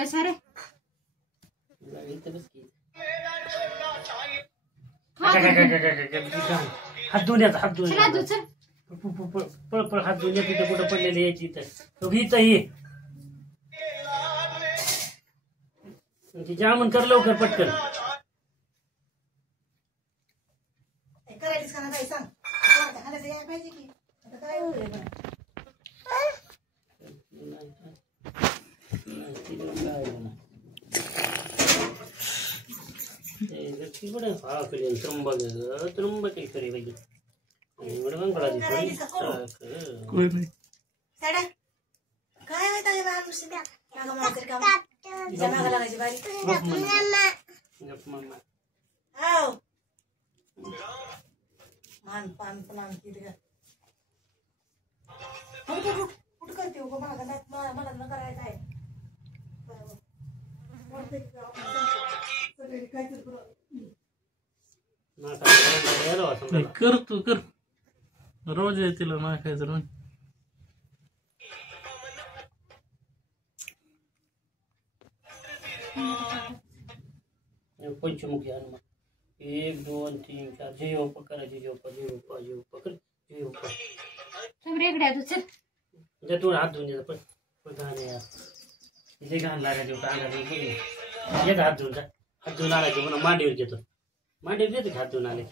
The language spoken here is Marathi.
लागलाय सारे हात धुण्याचा हात धुण्याचा पळ पळ हात धुण्यात तिथे कुठं पडलेली यायची इथं इथं ये ती जामन कर लवकर पटकन करायलीस का नाही सांग पाहिजे की आता काय त्र्यंबकेश्वरी पाहिजे काय लागायची बारी मान पान पण आणखी कुठं करते हो मला न करायचं आहे कर तू कर रोज आहे तिला नाकायचं रोज पंचमुखी हनुमान 1 2 3 4 जय ओपा करा जय ओपा जय ओपा जय ओपा कर जय ओपा इकडे तू चल म्हणजे तू हात धुवून पण गाणे यार जे घाण लागायचे अंगात एक हात धुवून जा हात धुवून आलायचे पुन्हा मांडीवर घेतो मांडीवर घेतो हात धुवून आले